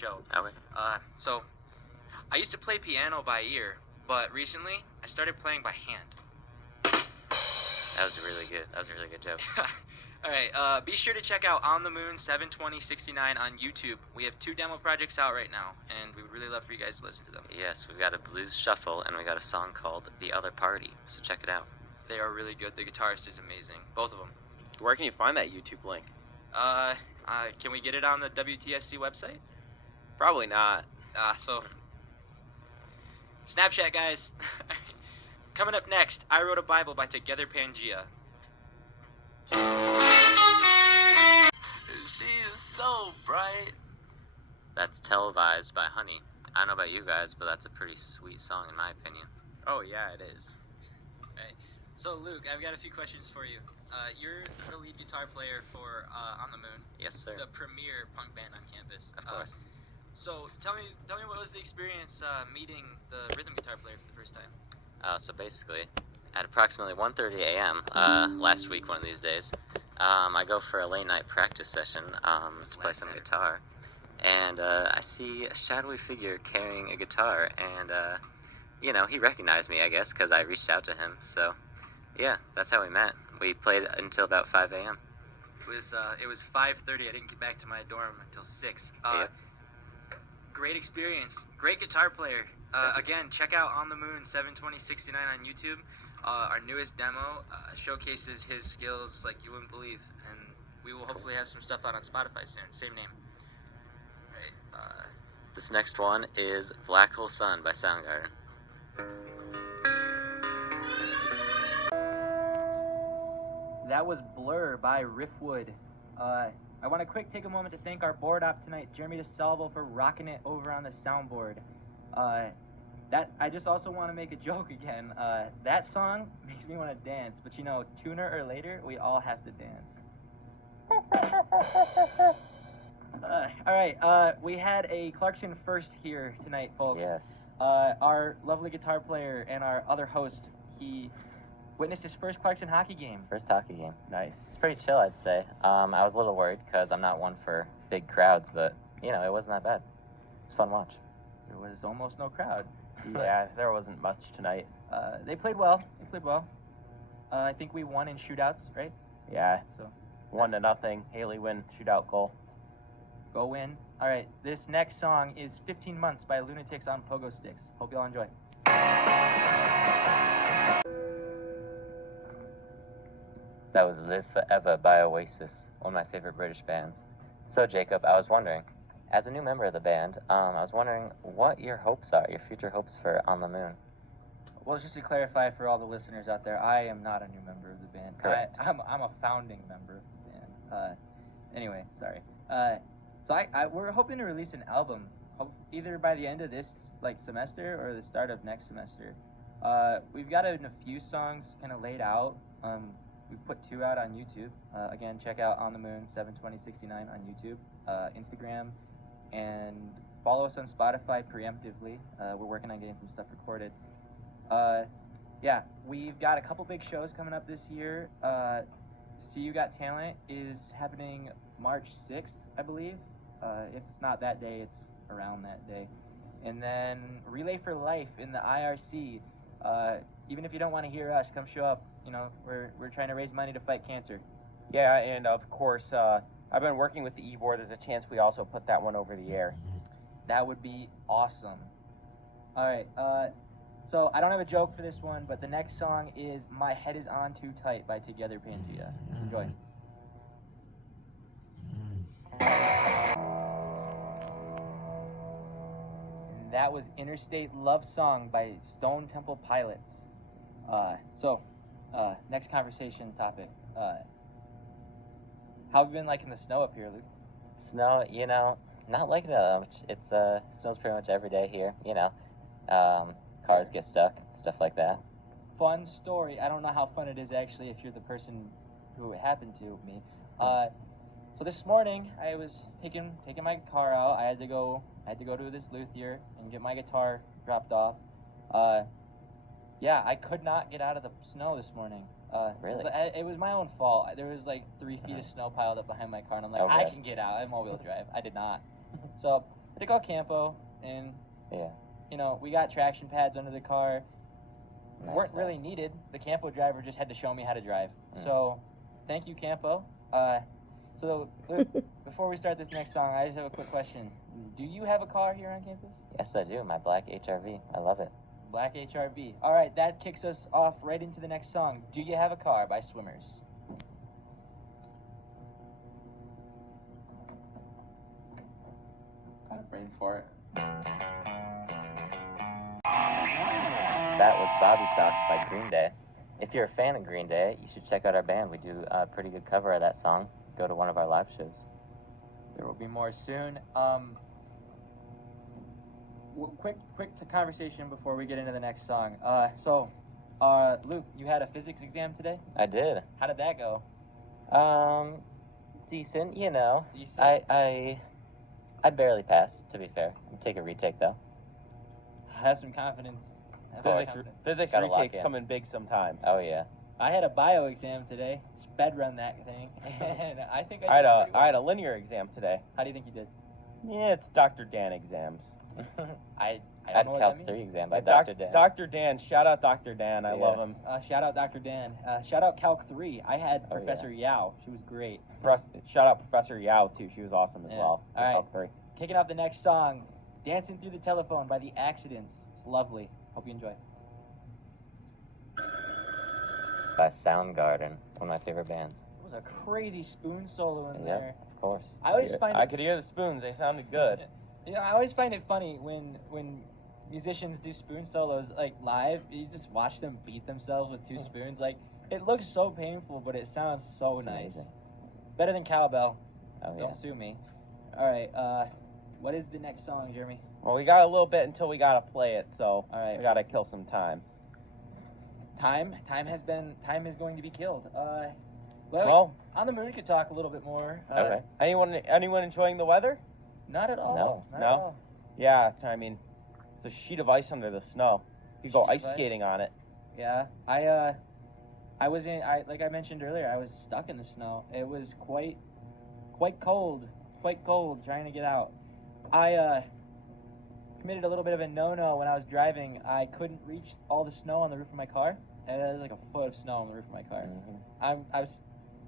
show. Okay. So I used to play piano by ear, but recently I started playing by hand. That was really good. That was a really good joke. All right, be sure to check out On the Moon 72069 on YouTube. We have 2 demo projects out right now, and we would really love for you guys to listen to them. Yes, we've got a blues shuffle, and we got a song called The Other Party, so check it out. They are really good. The guitarist is amazing, both of them. Where can you find that YouTube link? Can we get it on the WTSC website? Probably not. So Snapchat, guys. Coming up next, I Wrote a Bible by Together Pangea. She is so bright. That's Televised by Honey. I don't know about you guys, but that's a pretty sweet song in my opinion. Oh yeah, it is. Right. So Luke, I've got a few questions for you. You're the lead guitar player for On the Moon. Yes, sir. The premier punk band on campus. Of course. So tell me what was the experience meeting the rhythm guitar player for the first time? So basically, at approximately 1:30 a.m. Last week, one of these days, I go for a late night practice session to play some guitar, and I see a shadowy figure carrying a guitar, and he recognized me, I guess, because I reached out to him. So, yeah, that's how we met. We played until about 5 a.m. It was 5:30. I didn't get back to my dorm until 6. Yep. Great experience. Great guitar player. Again, check out On the Moon 72069 on YouTube. Our newest demo showcases his skills like you wouldn't believe, and we will hopefully have some stuff out on Spotify soon. Same name. Right. This next one is Black Hole Sun by Soundgarden. That was Blur by Riffwood. I want to take a moment to thank our board op tonight, Jeremy DeSalvo, for rocking it over on the soundboard. I just also want to make a joke again. That song makes me want to dance, but sooner or later, we all have to dance. All right, we had a Clarkson first here tonight, folks. Yes. Our lovely guitar player and our other host, he witnessed his first Clarkson hockey game. First hockey game. Nice. It's pretty chill, I'd say. I was a little worried because I'm not one for big crowds, but, it wasn't that bad. It's fun to watch. There was almost no crowd. Yeah, there wasn't much tonight. They played well. I think we won in shootouts, right? Yeah. So 1-0. Haley win shootout goal. Go win. All right, this next song is 15 Months by Lunatics on Pogo Sticks. Hope y'all enjoy. That was Live Forever by Oasis, one of my favorite British bands. So, Jacob, I was wondering, as a new member of the band, I was wondering what your hopes are, your future hopes for On the Moon. Well, just to clarify for all the listeners out there, I am not a new member of the band. Correct. I'm a founding member of the band. Anyway, sorry. We're hoping to release an album, either by the end of this semester or the start of next semester. We've got a few songs kind of laid out. We put 2 out on YouTube. Again, check out On the Moon 72069 on YouTube, Instagram, and follow us on Spotify preemptively. We're working on getting some stuff recorded. We've got a couple big shows coming up this year. See You Got Talent is happening March 6th, I believe. If it's not that day, it's around that day. And then Relay for Life in the IRC. Even if you don't want to hear us, come show up. We're trying to raise money to fight cancer. Yeah, and of course, I've been working with the e-board. There's a chance we also put that one over the air. That would be awesome. All right, so I don't have a joke for this one, but the next song is My Head Is On Too Tight by Together Pangea. Enjoy. And that was Interstate Love Song by Stone Temple Pilots. Next conversation topic. How have you been liking the snow up here, Luke? Snow, not liking it that much. It's snows pretty much every day here, Cars get stuck, stuff like that. Fun story. I don't know how fun it is actually if you're the person who it happened to, me. So this morning I was taking my car out. I had to go to this luthier and get my guitar dropped off. I could not get out of the snow this morning. Really? It was my own fault. There was 3 feet of snow piled up behind my car, and I'm like, Okay. I can get out. I have all-wheel drive. I did not. So they call Campo, and Yeah. you know, we got traction pads under the car. Weren't really Nice. needed. The Campo driver just had to show me how to drive. Mm. So, thank you, Campo. So, Luke, before we start this next song, I just have a quick question. Do you have a car here on campus? Yes, I do. My black HRV. I love it. Black HRV. All right, that kicks us off right into the next song. Do You Have a Car by Swimmers. Got a brain for it. That was Bobby Socks by Green Day. If you're a fan of Green Day, you should check out our band. We do a pretty good cover of that song. Go to one of our live shows. There will be more soon. Quick conversation before we get into the next song. Luke, you had a physics exam today. I did. How did that go? Decent, you know. Decent? I barely passed, to be fair. Take a retake, though. Have some confidence. Have some confidence. Physics Gotta lock retakes in. come in big sometimes. Oh, yeah. I had a bio exam today. Sped run that thing, and I think I did pretty well. had a linear exam today. How do you think you did? Yeah, it's Dr. Dan exams. I I don't had know what Calc that 3 means. exam by Yeah, Dr. Dan. Dr. Dan, shout out Dr. Dan. I love him. Yes. Shout out Dr. Dan. Shout out Calc 3. I had Oh, Professor Yao. She was great. Shout out Professor Yao too. She was awesome as Yeah. well. All right. Calc 3. Kicking off the next song, Dancing Through the Telephone by The Accidents. It's lovely. Hope you enjoy. By Soundgarden, one of my favorite bands. It was a crazy spoon solo in Yeah, there. of course. I always find I it, could hear the spoons. They sounded good. you know, I always find it funny when musicians do spoon solos like live. You just watch them beat themselves with two spoons. Like it looks so painful, but it sounds so It's nice. amazing. Better than cowbell. Oh, yeah. Don't sue me. All right. What is the next song, Jeremy? Well, we got a little bit until we gotta play it, so All right. we gotta kill some time. Time is going to be killed. Well, On the Moon could talk a little bit more. Okay. anyone enjoying the weather? Not at all. No. Not No? at all. Yeah, I mean, it's a sheet of ice under the snow. You could go Sheet of ice ice? skating on it. Yeah. Like I mentioned earlier, I was stuck in the snow. It was quite cold trying to get out. I committed a little bit of a no-no when I was driving. I couldn't reach all the snow on the roof of my car. There's like a foot of snow on the roof of my car. Mhm.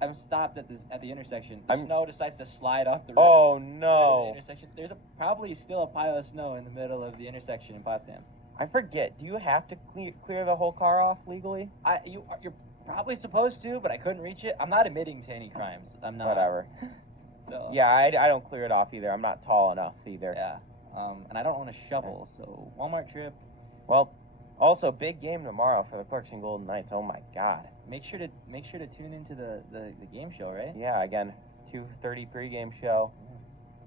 I'm stopped at the intersection. The I'm- snow decides to slide off the roof. Oh of the no! intersection. There's probably still a pile of snow in the middle of the intersection in Potsdam. I forget. Do you have to clear the whole car off legally? You're probably supposed to, but I couldn't reach it. I'm not admitting to any crimes. I'm not. Whatever. So Yeah, I don't clear it off either. I'm not tall enough either. yeah. And I don't own a shovel, so Walmart trip. Well, also big game tomorrow for the Clarkson Golden Knights. Oh my God. Make sure to tune into the game show, right? Yeah, again, 2:30 pregame show,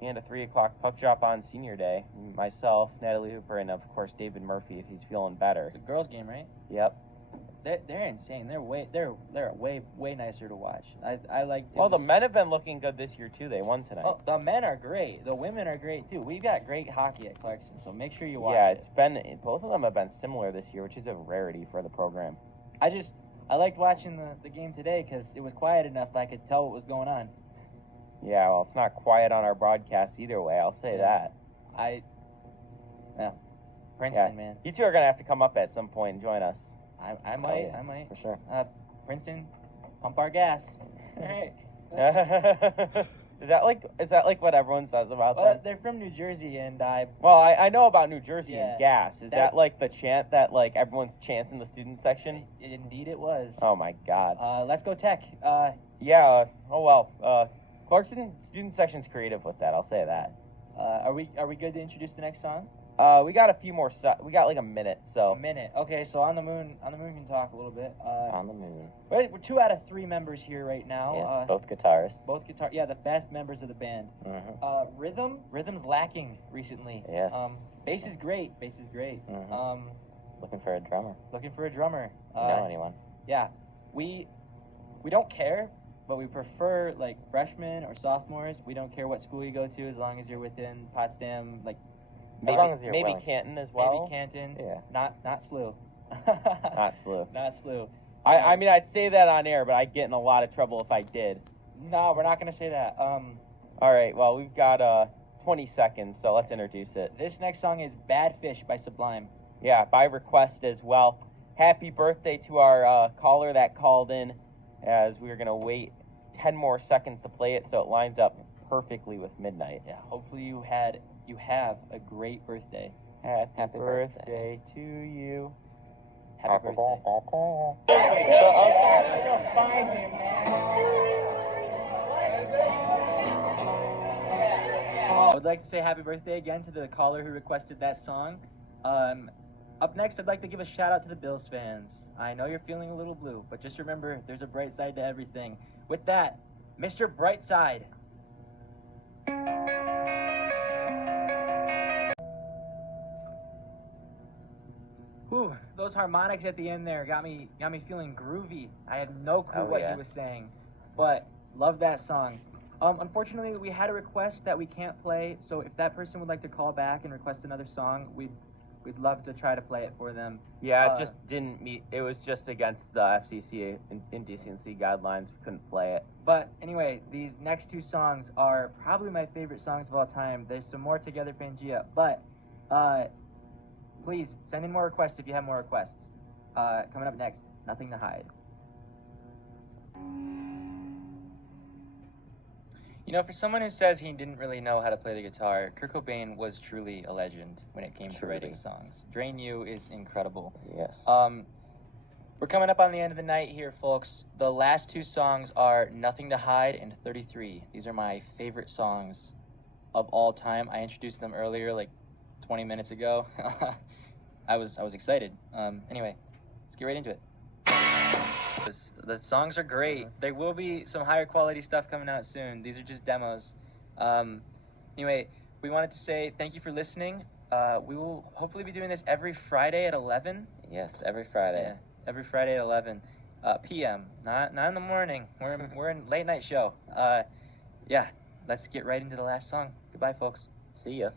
and a 3 o'clock puck drop on Senior Day. Myself, Natalie Hooper, and of course David Murphy if he's feeling better. It's a girls' game, right? Yep. They're insane. They're way nicer to watch. I like. Well, the men have been looking good this year too. They won tonight. Oh, the men are great. The women are great too. We've got great hockey at Clarkson, so make sure you watch yeah, it. it's been both of them have been similar this year, which is a rarity for the program. I liked watching the game today because it was quiet enough I could tell what was going on. Yeah, well, it's not quiet on our broadcast either way. I'll say Yeah. that. Princeton, man. You two are gonna have to come up at some point and join us. I might. yeah. I might. For sure. Princeton, pump our gas. All right. Is that like what everyone says about Well, them? they're from New Jersey, and Well, I know about New Jersey Yeah. and gas. Is that like the chant that like everyone chants in the student section? indeed it was. Oh my God. Let's go Tech. Yeah. Oh well. Clarkson student section's creative with that. I'll say that. Are we good to introduce the next song? We got a few more. We got like a minute. A So minute. Okay, so on the moon can talk a little bit. On the Moon. We're 2 out of 3 members here right now. Yes, both guitarists. Both guitar. Yeah, the best members of the band. Mm-hmm. Rhythm's lacking recently. Yes. Bass is great. Mhm. Looking for a drummer. Looking for a drummer. Know anyone? Yeah, we don't care, but we prefer like freshmen or sophomores. We don't care what school you go to as long as you're within Potsdam, like As long as you're maybe willing to. Canton as well. maybe Canton. Yeah. Not SLU. Not SLU. Not SLU. I mean I'd say that on air, but I'd get in a lot of trouble if I did. No, we're not gonna say that. All right. Well, we've got 20 seconds, so let's introduce it. This next song is Bad Fish by Sublime. Yeah, by request as well. Happy birthday to our caller that called in, as we are going to wait 10 more seconds to play it so it lines up perfectly with midnight. Yeah, hopefully you have a great birthday. Happy birthday to you. Happy birthday. I would like to say happy birthday again to the caller who requested that song. Up next, I'd like to give a shout out to the Bills fans. I know you're feeling a little blue, but just remember, there's a bright side to everything. With that, Mr. Brightside. Whew, those harmonics at the end there got me feeling groovy. I had no clue what he was saying, but love that song. Unfortunately, we had a request that we can't play, so if that person would like to call back and request another song, we'd love to try to play it for them. Yeah, it just didn't meet. It was just against the FCC indecency guidelines. We couldn't play it. But anyway, these next two songs are probably my favorite songs of all time. There's some more together, Pangea, but please send in more requests if you have more requests. Coming up next, Nothing to Hide. You know, for someone who says he didn't really know how to play the guitar, Kurt Cobain was truly a legend when it came to writing songs. Drain You is incredible. Yes. We're coming up on the end of the night here, folks. The last two songs are Nothing to Hide and 33. These are my favorite songs of all time. I introduced them earlier, like 20 minutes ago. I was excited. Anyway, let's get right into it. The songs are great. There will be some higher quality stuff coming out soon. These are just demos. Anyway, we wanted to say thank you for listening. We will hopefully be doing this every Friday at 11. Yes, every Friday. Yeah, every Friday at 11 p.m. Not in the morning. We're in late night show. Yeah, let's get right into the last song. Goodbye, folks. See ya.